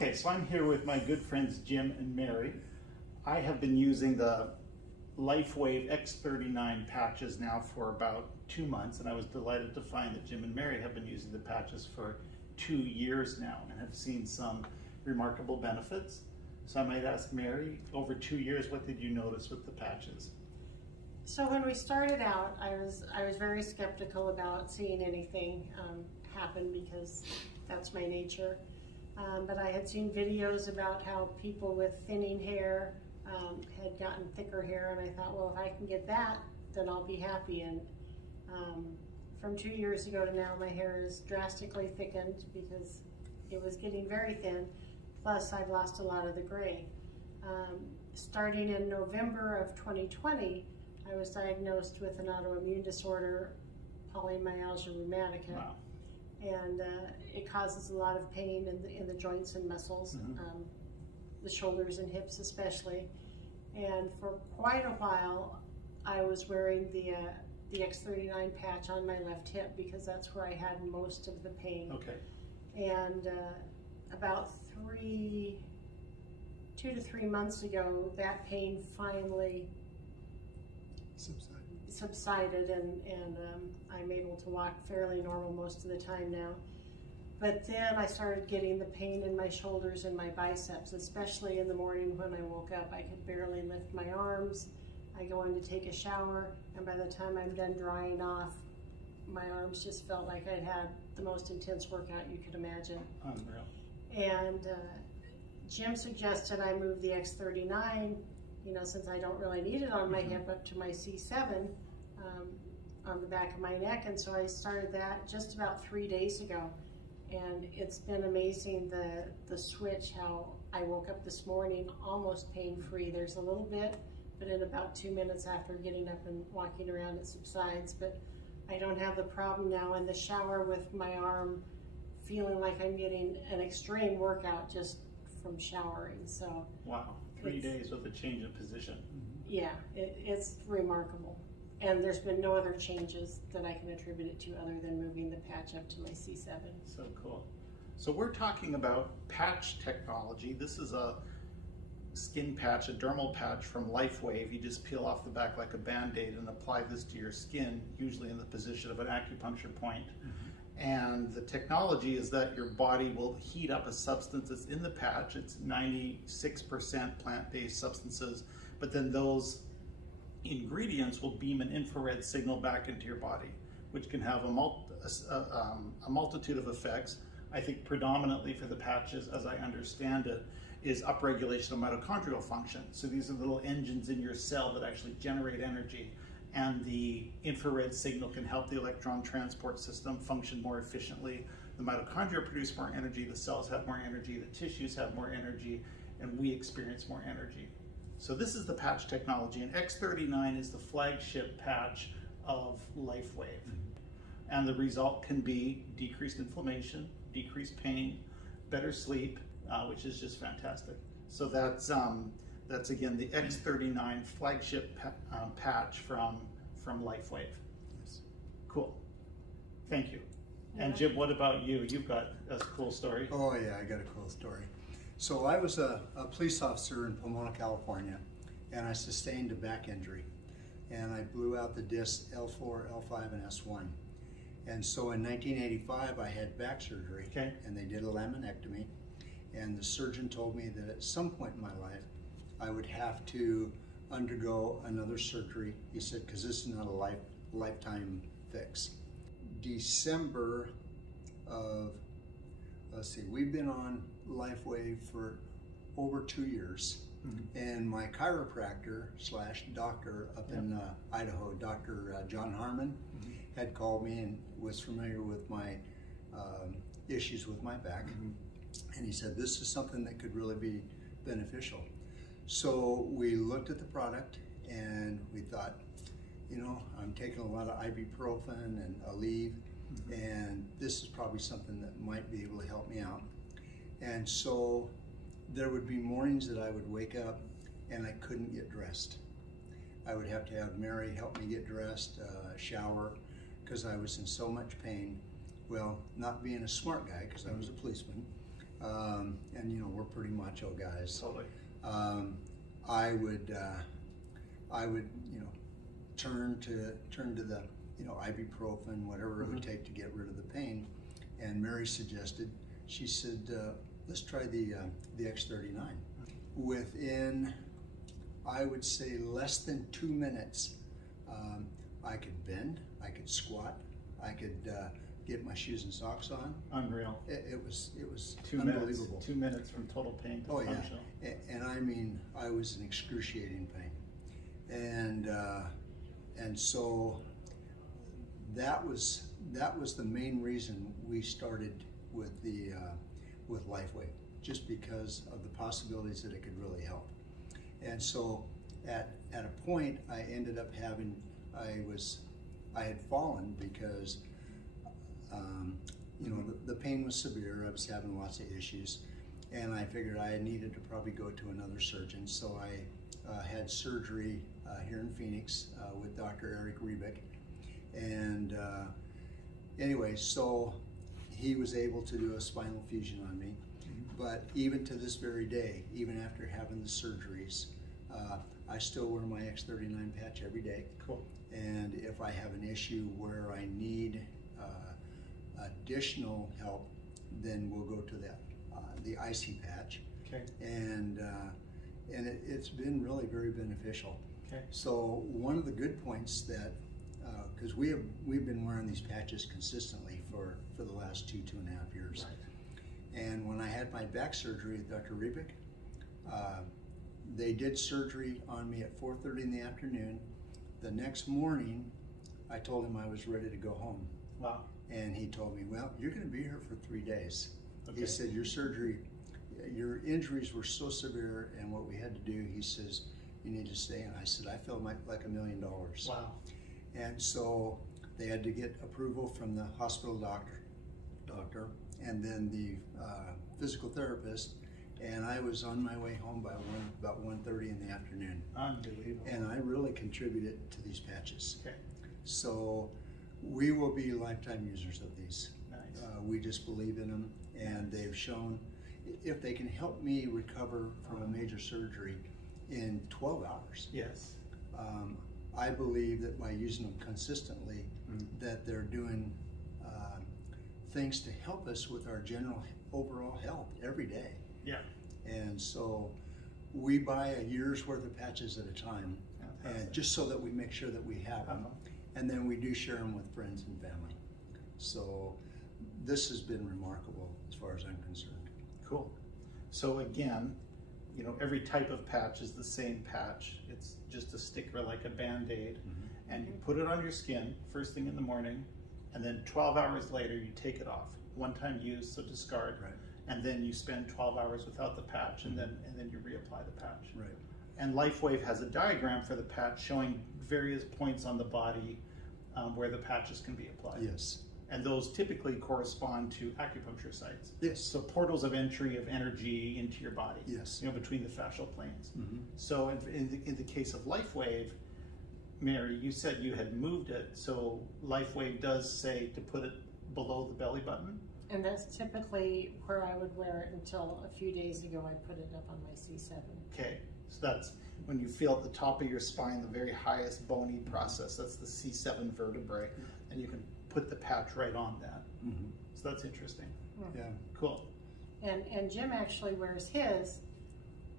Okay, so I'm here with my good friends Jim and Mary. I have been using the LifeWave X39 patches now for about 2 months, and I was delighted to find that Jim and Mary have been using the patches for 2 years now and have seen some remarkable benefits. So I might ask Mary, over 2 years, what did you notice with the patches? So when we started out, I was very skeptical about seeing anything happen because that's my nature. But I had seen videos about how people with thinning hair had gotten thicker hair, and I thought, well, if I can get that, then I'll be happy. And from 2 years ago to now, my hair is drastically thickened because it was getting very thin. Plus, I've lost a lot of the gray. Starting in November of 2020, I was diagnosed with an autoimmune disorder, polymyalgia rheumatica. Wow. And it causes a lot of pain in the joints and muscles, the shoulders and hips especially. And for quite a while, I was wearing the X39 patch on my left hip because that's where I had most of the pain. Okay. And about 2 to 3 months ago, that pain finally subsided, and I'm able to walk fairly normal most of the time now. But then I started getting the pain in my shoulders and my biceps, especially in the morning when I woke up. I could barely lift my arms. I go in to take a shower, and by the time I'm done drying off, my arms just felt like I'd had the most intense workout you could imagine. Unreal. And Jim suggested I move the X39, since I don't really need it on my hip, up to my C7 on the back of my neck. And so I started that just about 3 days ago. And it's been amazing, the switch, how I woke up this morning almost pain-free. There's a little bit, but in about 2 minutes after getting up and walking around, it subsides. But I don't have the problem now in the shower with my arm feeling like I'm getting an extreme workout just from showering. So wow, 3 days with a change of position. Yeah, it's remarkable. And there's been no other changes that I can attribute it to other than moving the patch up to my C7. So cool. So we're talking about patch technology. This is a skin patch, a dermal patch from LifeWave. You just peel off the back like a Band-Aid and apply this to your skin, usually in the position of an acupuncture point. And the technology is that your body will heat up a substance that's in the patch. It's 96% plant-based substances, but then those ingredients will beam an infrared signal back into your body, which can have a multitude of effects. I think predominantly for the patches, as I understand it, is upregulation of mitochondrial function. So these are little engines in your cell that actually generate energy, and the infrared signal can help the electron transport system function more efficiently. The mitochondria produce more energy, the cells have more energy, the tissues have more energy, and we experience more energy. So this is the patch technology, and X39 is the flagship patch of LifeWave. And the result can be decreased inflammation, decreased pain, better sleep, which is just fantastic. So that's again the X39 flagship patch from LifeWave. Yes. Cool. Thank you. And Jim, what about you? You've got a cool story. Oh yeah, I got a cool story. So I was a police officer in Pomona, California, and I sustained a back injury. And I blew out the discs L4, L5, and S1. And so in 1985, I had back surgery, Okay. and they did a laminectomy. And the surgeon told me that at some point in my life, I would have to undergo another surgery. He said, because this is not a lifetime fix. December of, let's see, we've been on LifeWave for over 2 years. And my chiropractor / doctor up in Idaho, Dr. John Harmon, had called me and was familiar with my issues with my back. And he said, this is something that could really be beneficial. So we looked at the product and we thought, I'm taking a lot of ibuprofen and Aleve, and this is probably something that might be able to help me out. And so there would be mornings that I would wake up and I couldn't get dressed. I would have to have Mary help me get dressed, shower, because I was in so much pain. Well, not being a smart guy, because I was a policeman, and you know, we're pretty macho guys. Totally. I would, you know, turn to the, you know, ibuprofen, whatever it would take to get rid of the pain. And Mary suggested, she said, let's try the X39. Within, I would say, less than 2 minutes, I could bend, I could squat, I could get my shoes and socks on. Unreal. It was 2 unbelievable. minutes. 2 minutes from total pain to functional. Yeah. And I mean, I was in excruciating pain, and so that was the main reason we started with with LifeWave, just because of the possibilities that it could really help. And so at a point, I ended up having, I had fallen because you know, the pain was severe. I was having lots of issues, and I figured I needed to probably go to another surgeon. So I had surgery here in Phoenix with Dr. Eric Rebick, and anyway, so he was able to do a spinal fusion on me. But even to this very day, even after having the surgeries, I still wear my X39 patch every day. Cool. And if I have an issue where I need additional help, then we'll go to the IC patch. Okay. And it's been really very beneficial. Okay. So one of the good points that, because we've been wearing these patches consistently for the last 2.5 years. Right. And when I had my back surgery with Dr. Rebick, they did surgery on me at 4:30 in the afternoon. The next morning, I told him I was ready to go home. Wow. And he told me, well, you're going to be here for 3 days. Okay. He said, your surgery, your injuries were so severe, and what we had to do, he says, you need to stay. And I said, I feel like $1 million. Wow. And so they had to get approval from the hospital doctor, and then the physical therapist. And I was on my way home by about 1:30 in the afternoon. Unbelievable. And I really contributed to these patches. Okay. So we will be lifetime users of these. Nice. We just believe in them, and they've shown if they can help me recover from a major surgery in 12 hours. Yes. I believe that by using them consistently, that they're doing things to help us with our general overall health every day. Yeah. And so we buy a year's worth of patches at a time, and just so that we make sure that we have them. And then we do share them with friends and family. So this has been remarkable as far as I'm concerned. Cool. So again, you know, every type of patch is the same patch. It's just a sticker like a Band-Aid, and you put it on your skin first thing in the morning, and then 12 hours later you take it off. One-time use, so discard. Right. And then you spend 12 hours without the patch, and then you reapply the patch. Right. And LifeWave has a diagram for the patch showing various points on the body where the patches can be applied. Yes. And those typically correspond to acupuncture sites. Yes. So portals of entry of energy into your body. Yes. You know, between the fascial planes. So in the case of LifeWave, Mary, you said you had moved it. So LifeWave does say to put it below the belly button. And that's typically where I would wear it until a few days ago I put it up on my C7. Okay, so that's when you feel at the top of your spine, the very highest bony process. That's the C7 vertebrae, and you can put the patch right on that. So that's interesting. Yeah. Cool. And Jim actually wears his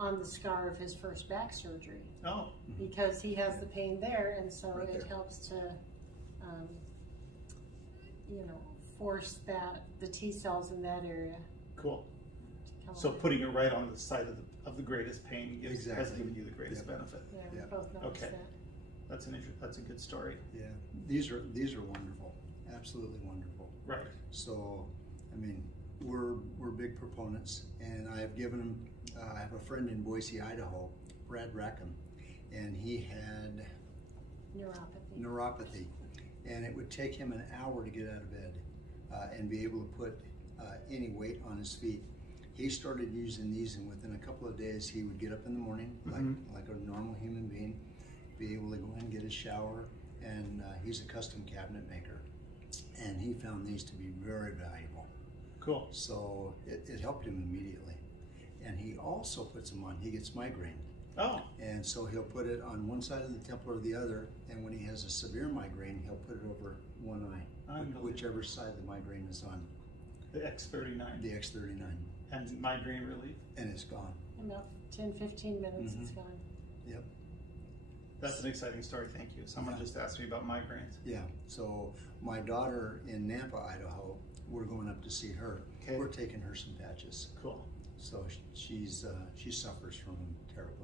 on the scar of his first back surgery Oh, because he has the pain there, and so Right it there. helps to, you know, force the T cells in that area cool. to come So alive. putting it right on the side of the greatest pain has Exactly. given you the greatest Yep. benefit. Yeah, we Yeah. both noticed Okay. that. That's a good story. Yeah. These are wonderful. Absolutely wonderful. Right. So, I mean, we're big proponents, and I have given them. I have a friend in Boise, Idaho, Brad Rackham, and he had neuropathy, and it would take him an hour to get out of bed and be able to put any weight on his feet. He started using these, and within a couple of days, he would get up in the morning like a normal human being, be able to go in and get his shower, and he's a custom cabinet maker, and he found these to be very valuable. Cool. So it helped him immediately. And he also puts them on, he gets migraine. Oh, And so he'll put it on one side of the temple or the other, and when he has a severe migraine, he'll put it over one eye, Unbelievable. whichever side the migraine is on, the X39. the X39, And migraine relief. and it's gone. In about 10, 15 minutes, it's gone. Yep. That's an exciting story, thank you. Someone Yeah. just asked me about migraines. Yeah, so my daughter in Nampa, Idaho, we're going up to see her. Okay. We're taking her some patches. Cool. So she suffers from them terribly.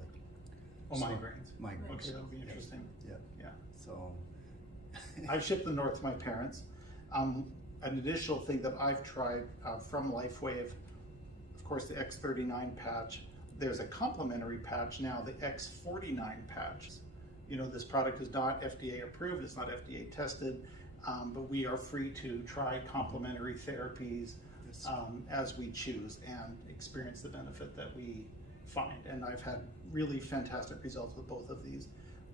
Oh, So- migraines. Migraines. Okay, that'll be interesting. Yeah. Yeah. So. I've shipped them north to my parents. An additional thing that I've tried from LifeWave, of course, the X39 patch. There's a complementary patch now, the X49 patch. You know, this product is not FDA approved, it's not FDA tested, but we are free to try complementary therapies Yes. as we choose and experience the benefit that we find. And I've had really fantastic results with both of these.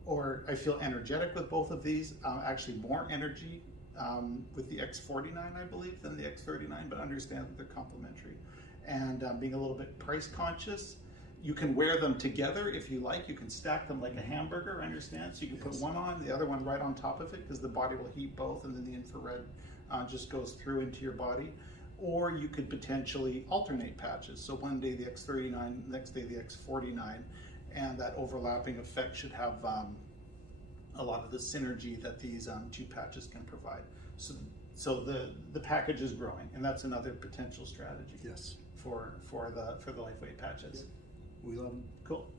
Or I feel energetic with both of these, actually more energy with the X49, I believe, than the X39, but understand that they're complementary. And being a little bit price conscious, you can wear them together if you like. You can stack them like a hamburger, understand? So you can put one on, the other one right on top of it, because the body will heat both, and then the infrared just goes through into your body. Or you could potentially alternate patches. So one day the X39, next day the X49, and that overlapping effect should have a lot of the synergy that these two patches can provide. So the package is growing, and that's another potential strategy Yes. for the LifeWave patches. We love them. Cool.